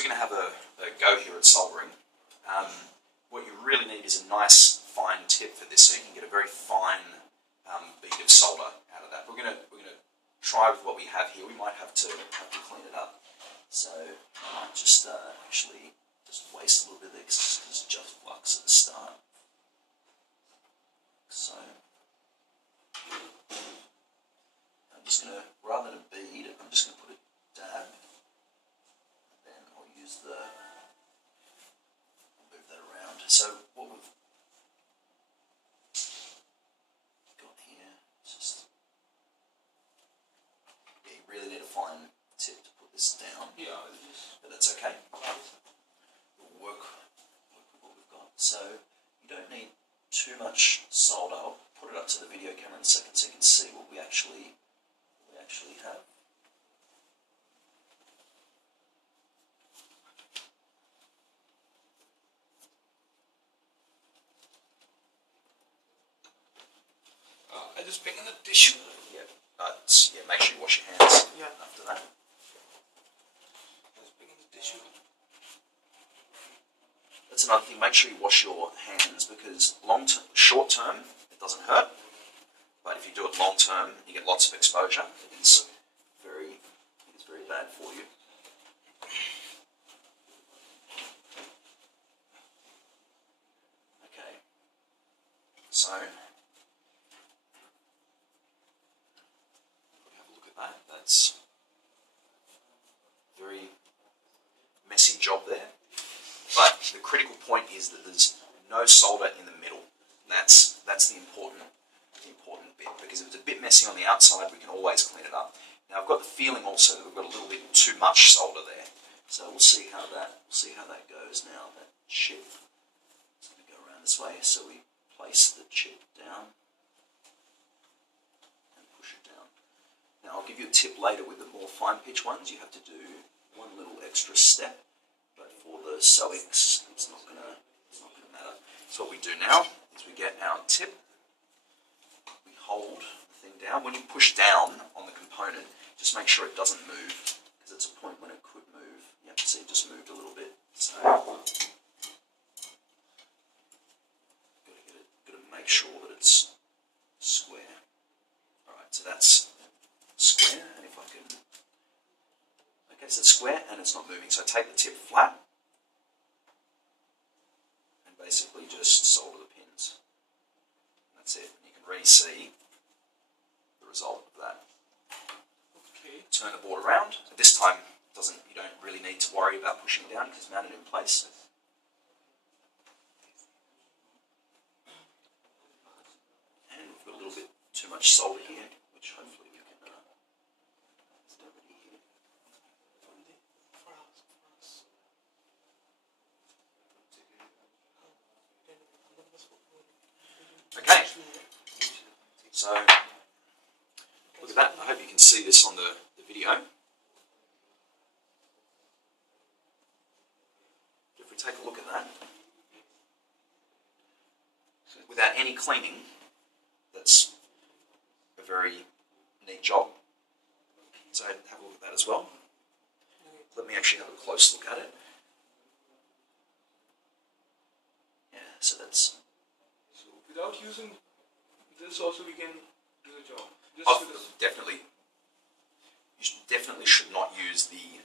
So we're going to have a go here at soldering. What you really need is a nice fine tip for this, so you can get a very fine bead of solder out of that. We're going to try with what we have here. We might have to clean it up. So I might just actually just waste a little bit of this because it's just flux at the start. So I'm just going to, rather than a bead, I'm just going to put a dab. Then I'll use move that around. So what we've got here is just, yeah, you really need a fine tip to put this down. Yeah, but that's okay. We'll work with what we've got. So you don't need too much solder. I'll put it up to the video camera in a second so you can see what we actually have. I just pick in the tissue. Yeah, yeah. Make sure you wash your hands. Yeah. After that. Just pick in the tissue. That's another thing. Make sure you wash your hands because short term, it doesn't hurt. But if you do it long term, you get lots of exposure. It is very bad for you. Okay. So have a look at that. That's a very messy job there. But the critical point is that there's no solder in the middle. That's the important bit, because if it's a bit messy on the outside, we can always clean it up. Now I've got the feeling also that we've got a little bit too much solder there, so we'll see how that goes now. That chip is going to go around this way, so we place the chip down and push it down. Now I'll give you a tip later with the more fine pitch ones. You have to do one little extra step, but for the SOICs, it's not going to matter. So what we do now is we get our tip. Hold the thing down. When you push down on the component, just make sure it doesn't move, because it's a point when it could move. You have to see it just moved a little bit. So got to make sure that it's square. Alright, so that's square, and if I can, okay, so it's square and it's not moving. So take the tip flat and basically just solder the pins. That's it. You can really see the result of that. Okay. Turn the board around. At this time, you don't really need to worry about pushing it down because it's mounted in place. And we've got a little bit too much solder here, which hopefully we can remedy here. Okay. So, look at that. I hope you can see this on the video. If we take a look at that, without any cleaning, that's a very neat job. So have a look at that as well. Let me actually have a close look at it. Yeah, so that's... Without using this also we can do the job. Definitely. You definitely should not use the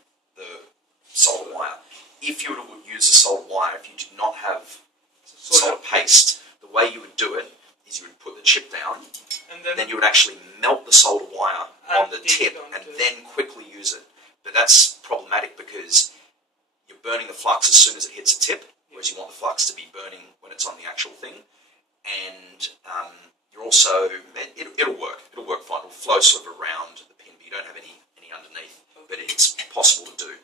solder wire. If you were to use the solder wire, if you did not have solder paste, the way you would do it is you would put the chip down, and then you would actually melt the solder wire on the tip and then quickly use it. But that's problematic because you're burning the flux as soon as it hits a tip, whereas you want the flux to be burning when it's on the actual thing. And you're also, it'll work fine. It'll flow sort of around the pin, but you don't have any underneath. But it's possible to do.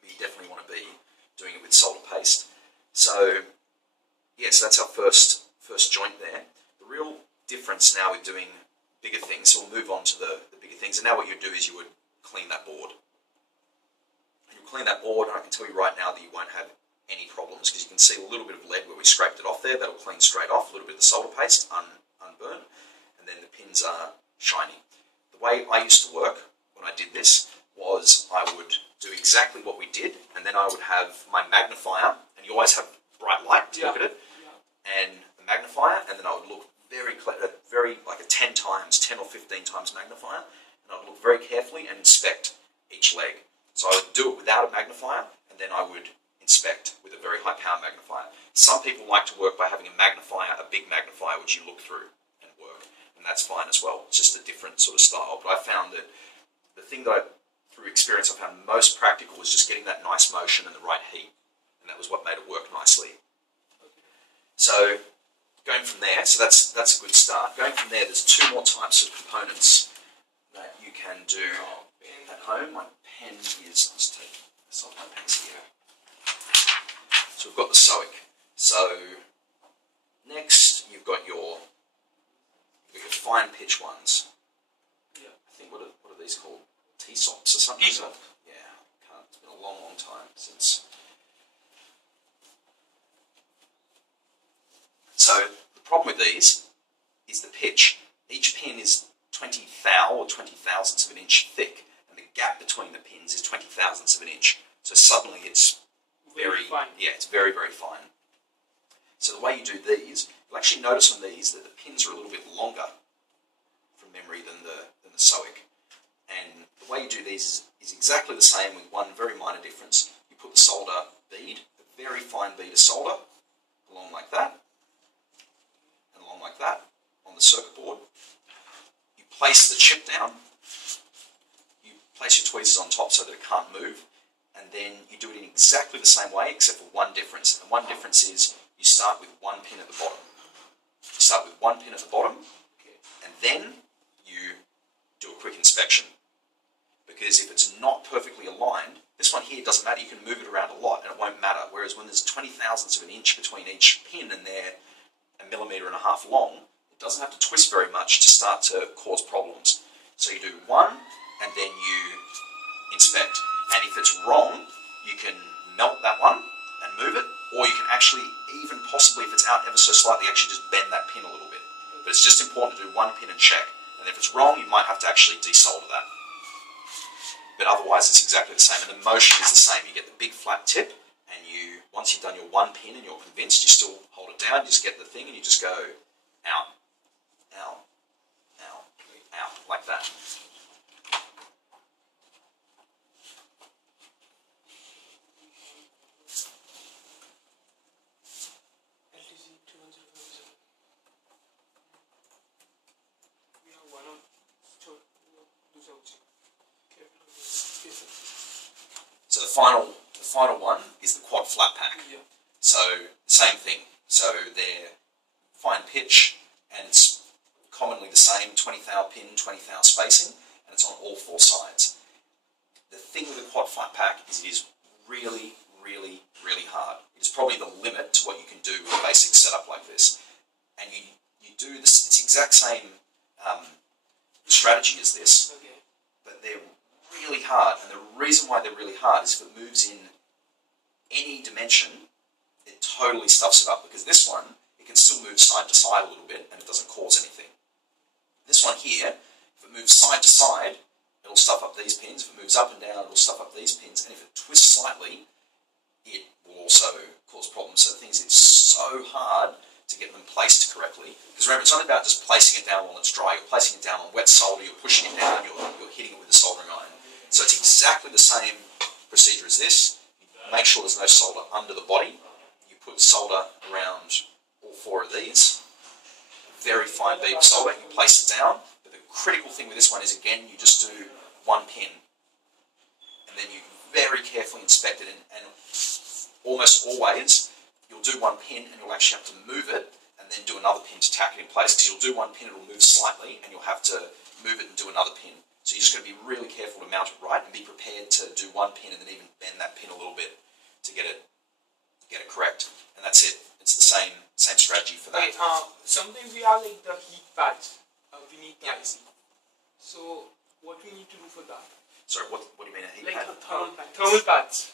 But you definitely want to be doing it with solder paste. So, yes, that's our first joint there. The real difference now with doing bigger things, so we'll move on to the bigger things. And now what you do is you would clean that board. And you'll clean that board, and I can tell you right now that you won't have any problems, because you can see a little bit of lead where we scraped it off there. That'll clean straight off. A little bit of the solder paste unburned, and then the pins are shiny. The way I used to work when I did this was I would do exactly what we did, and then then I would have my magnifier, and you always have bright light to look at it, and the magnifier, and then I would look very like a 10 or 15 times magnifier, and I would look very carefully and inspect each leg. So I would do it without a magnifier, and then I would inspect with a very high power magnifier. Some people like to work by having a magnifier, a big magnifier, which you look through and work, and that's fine as well. It's just a different sort of style. But I found that the thing that through experience I found most practical was just getting that nice motion and the right heat, and that was what made it work nicely. So going from there, so that's a good start. Going from there, there's 2 more types of components that you can do at home. My pen is, I'll just take this off, my pen's here. So we've got the SOIC. So next you've got your fine pitch ones. Yeah. I think what are these called? T-SOPs or something? T-SOP. Yeah, it's been a long, long time since. So the problem with these is the pitch. Each pin is 20 thou or 20 thousandths of an inch thick, and the gap between the pins is 20 thousandths of an inch. So suddenly it's very fine. Yeah, it's very, very fine. So the way you do these, you'll actually notice on these that the pins are a little bit longer from memory than the SOIC. And the way you do these is exactly the same with one very minor difference. You put the solder bead, a very fine bead of solder, along like that, and along like that on the circuit board. You place the chip down, you place your tweezers on top so that it can't move, and then you do it in exactly the same way except for one difference. And one difference is you start with one pin at the bottom. You start with one pin at the bottom, and then you do a quick inspection. Because if it's not perfectly aligned, this one here doesn't matter. You can move it around a lot and it won't matter. Whereas when there's 20 thousandths of an inch between each pin and they're 1.5 millimeters long, it doesn't have to twist very much to start to cause problems. So you do one and then you inspect. And if it's wrong, you can melt that one and move it, or you can actually, even possibly if it's out ever so slightly, actually just bend that pin a little bit. But it's just important to do one pin and check. And if it's wrong, you might have to actually desolder that. But otherwise it's exactly the same, and the motion is the same. You get the big flat tip, and you, once you've done your one pin and you're convinced, you still hold it down, you just get the thing and you just go out, out, out, out, like that. So the final one is the quad flat pack. Yeah. So same thing. So they're fine pitch, and it's commonly the same 20 thou pin, 20 thou spacing, and it's on all 4 sides. The thing with the quad flat pack is it is really, really, really hard. It's probably the limit to what you can do with a basic setup like this. And you do this, it's the exact same strategy as this, but they're really hard. And the reason why they're really hard is if it moves in any dimension, it totally stuffs it up, because this one, it can still move side to side a little bit and it doesn't cause anything. This one here, if it moves side to side, it'll stuff up these pins. If it moves up and down, it'll stuff up these pins. And if it twists slightly, it will also cause problems. So the thing is, it's so hard to get them placed correctly. Because remember, it's not about just placing it down while it's dry. You're placing it down on wet solder, you're pushing it down, you're hitting it with the soldering iron. So it's exactly the same procedure as this. You make sure there's no solder under the body. You put solder around all 4 of these. Very fine bead of solder, you place it down. But the critical thing with this one is, again, you just do one pin. And then you very carefully inspect it, and almost always you'll do one pin and you'll actually have to move it and then do another pin to tack it in place, because you'll do one pin, it'll move slightly, and you'll have to move it and do another pin. So you're just going to be really careful to mount it right and be prepared to do one pin and then even bend that pin a little bit to get it correct. And that's it. It's the same strategy for that. Okay, sometimes we have like the heat pads beneath the IC. So what we need to do for that? Sorry, what do you mean a heat like pad? thermal pads.